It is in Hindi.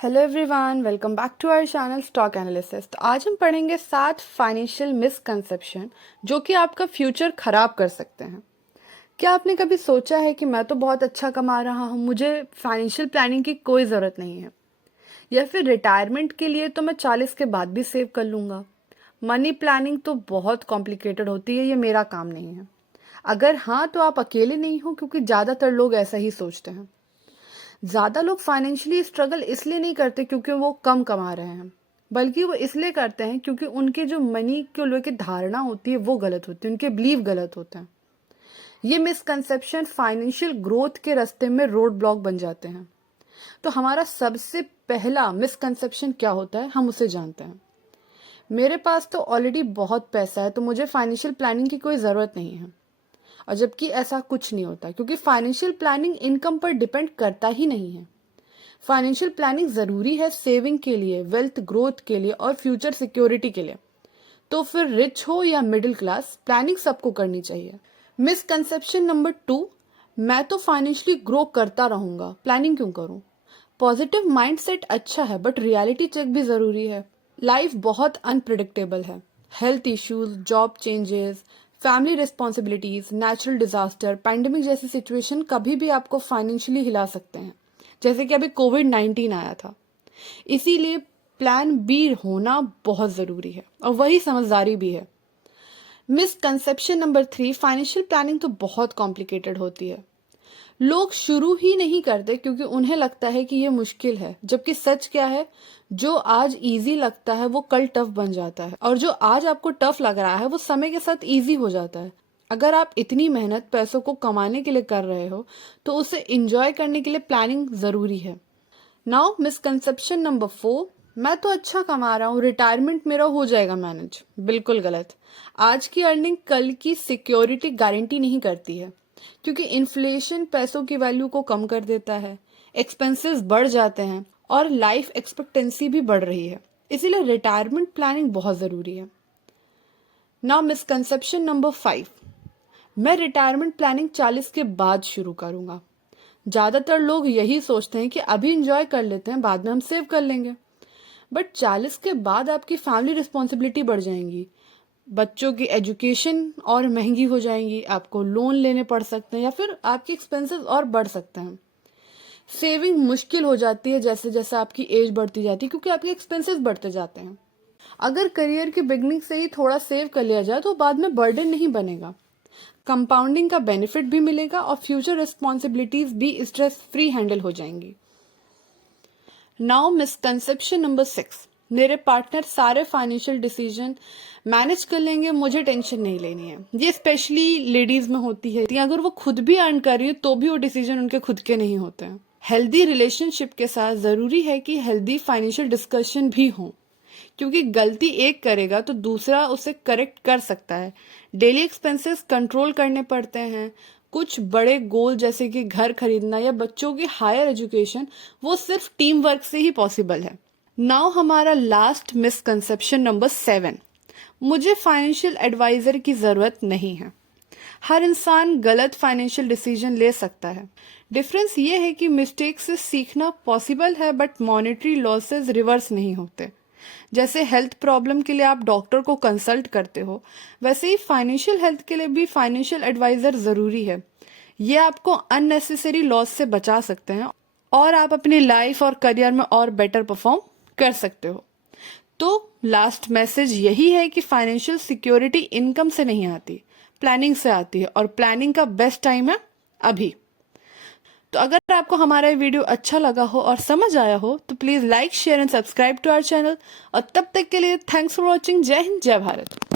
Hello everyone, welcome back to our channel stock analysis. तो आज हम पढ़ेंगे 7 फाइनेंशियल मिसकंसेप्शन जो कि आपका फ्यूचर खराब कर सकते हैं। क्या आपने कभी सोचा है कि मैं तो बहुत अच्छा कमा रहा हूँ, मुझे फाइनेंशियल प्लानिंग की कोई ज़रूरत नहीं है, या फिर रिटायरमेंट के लिए तो मैं 40 के बाद भी सेव कर लूँगा। मनी प्लानिंग तो बहुत कॉम्प्लिकेटेड होती है, ये मेरा काम नहीं है। अगर हाँ, तो आप अकेले नहीं हो, क्योंकि ज़्यादातर लोग ऐसा ही सोचते हैं। ज़्यादा लोग फाइनेंशियली स्ट्रगल इसलिए नहीं करते क्योंकि वो कम कमा रहे हैं, बल्कि वो इसलिए करते हैं क्योंकि उनके जो मनी को लेकर धारणा होती है वो गलत होती है, उनके बिलीव गलत होते हैं। ये मिसकंसेप्शन फाइनेंशियल ग्रोथ के रास्ते में रोड ब्लॉक बन जाते हैं। तो हमारा सबसे पहला मिसकंसेप्शन क्या होता है, हम उसे जानते हैं। मेरे पास तो ऑलरेडी बहुत पैसा है, तो मुझे फाइनेंशियल प्लानिंग की कोई ज़रूरत नहीं है। और जबकि ऐसा कुछ नहीं होता, क्योंकि फाइनेंशियल प्लानिंग इनकम पर डिपेंड करता ही नहीं है। फाइनेंशियल प्लानिंग ज़रूरी है सेविंग के लिए, वेल्थ ग्रोथ के लिए और फ्यूचर सिक्योरिटी के लिए। तो फिर रिच हो या मिडिल क्लास, प्लानिंग सबको करनी चाहिए। मिसकंसेप्शन नंबर 2, मैं तो फाइनेंशियली ग्रो करता रहूंगा, प्लानिंग क्यों करूं। पॉजिटिव माइंडसेट अच्छा है, बट रियलिटी चेक भी ज़रूरी है। लाइफ बहुत अनप्रिडिक्टेबल है। Health issues, job changes, family responsibilities, natural disaster, pandemic जैसी सिचुएशन कभी भी आपको फाइनेंशियली हिला सकते हैं, जैसे कि अभी कोविड-19 आया था। इसीलिए प्लान बी होना बहुत ज़रूरी है, और वही समझदारी भी है। मिसकंसेप्शन नंबर 3, फाइनेंशियल प्लानिंग तो बहुत कॉम्प्लिकेटेड होती है। लोग शुरू ही नहीं करते क्योंकि उन्हें लगता है कि ये मुश्किल है, जबकि सच क्या है, जो आज इजी लगता है वो कल टफ बन जाता है, और जो आज आपको टफ लग रहा है वो समय के साथ इजी हो जाता है। अगर आप इतनी मेहनत पैसों को कमाने के लिए कर रहे हो, तो उसे इंजॉय करने के लिए प्लानिंग ज़रूरी है। नाउ मिसकंसेप्शन नंबर 4, मैं तो अच्छा कमा रहा हूँ, रिटायरमेंट मेरा हो जाएगा मैनेज। बिल्कुल गलत। आज की अर्निंग कल की सिक्योरिटी गारंटी नहीं करती है, क्योंकि इन्फ्लेशन पैसों की वैल्यू को कम कर देता है, एक्सपेंसेस बढ़ जाते हैं और लाइफ एक्सपेक्टेंसी भी बढ़ रही है। इसीलिए रिटायरमेंट प्लानिंग बहुत ज़रूरी है। नाउ मिसकंसेप्शन नंबर 5, मैं रिटायरमेंट प्लानिंग 40 के बाद शुरू करूंगा। ज़्यादातर लोग यही सोचते हैं कि अभी इंजॉय कर लेते हैं, बाद में हम सेव कर लेंगे। बट 40 के बाद आपकी फैमिली रिस्पॉन्सिबिलिटी बढ़ जाएंगी, बच्चों की एजुकेशन और महंगी हो जाएंगी, आपको लोन लेने पड़ सकते हैं, या फिर आपके एक्सपेंसेस और बढ़ सकते हैं। सेविंग मुश्किल हो जाती है जैसे जैसे आपकी एज बढ़ती जाती है, क्योंकि आपके एक्सपेंसेस बढ़ते जाते हैं। अगर करियर की बिगनिंग से ही थोड़ा सेव कर लिया जाए तो बाद में बर्डन नहीं बनेगा, कंपाउंडिंग का बेनिफिट भी मिलेगा और फ्यूचर रिस्पॉन्सिबिलिटीज भी स्ट्रेस फ्री हैंडल हो जाएंगी। नाउ मिसकंसेप्शन नंबर 6, मेरे पार्टनर सारे फाइनेंशियल डिसीजन मैनेज कर लेंगे, मुझे टेंशन नहीं लेनी है। ये स्पेशली लेडीज में होती है, अगर वो खुद भी अर्न कर रही है तो भी वो डिसीजन उनके खुद के नहीं होते हैं। हेल्दी रिलेशनशिप के साथ ज़रूरी है कि हेल्दी फाइनेंशियल डिस्कशन भी हो, क्योंकि गलती एक करेगा तो दूसरा उसे करेक्ट कर सकता है। डेली एक्सपेंसेस कंट्रोल करने पड़ते हैं। कुछ बड़े गोल जैसे कि घर खरीदना या बच्चों की हायर एजुकेशन, वो सिर्फ टीम वर्क से ही पॉसिबल है। नाउ हमारा लास्ट मिसकंसेप्शन नंबर 7, मुझे फाइनेंशियल एडवाइजर की ज़रूरत नहीं है। हर इंसान गलत फाइनेंशियल डिसीजन ले सकता है। डिफरेंस ये है कि मिस्टेक से सीखना पॉसिबल है, बट मॉनेटरी लॉसेस रिवर्स नहीं होते। जैसे हेल्थ प्रॉब्लम के लिए आप डॉक्टर को कंसल्ट करते हो, वैसे ही फाइनेंशियल हेल्थ के लिए भी फाइनेंशियल एडवाइजर ज़रूरी है। ये आपको अननेसेसरी लॉस से बचा सकते हैं, और आप अपनी लाइफ और करियर में और बेटर परफॉर्म कर सकते हो। तो लास्ट मैसेज यही है कि फाइनेंशियल सिक्योरिटी इनकम से नहीं आती, प्लानिंग से आती है, और प्लानिंग का बेस्ट टाइम है अभी। तो अगर आपको हमारा ये वीडियो अच्छा लगा हो और समझ आया हो तो please like, share and subscribe to our channel. और तब तक के लिए थैंक्स फॉर वॉचिंग। जय हिंद, जय भारत।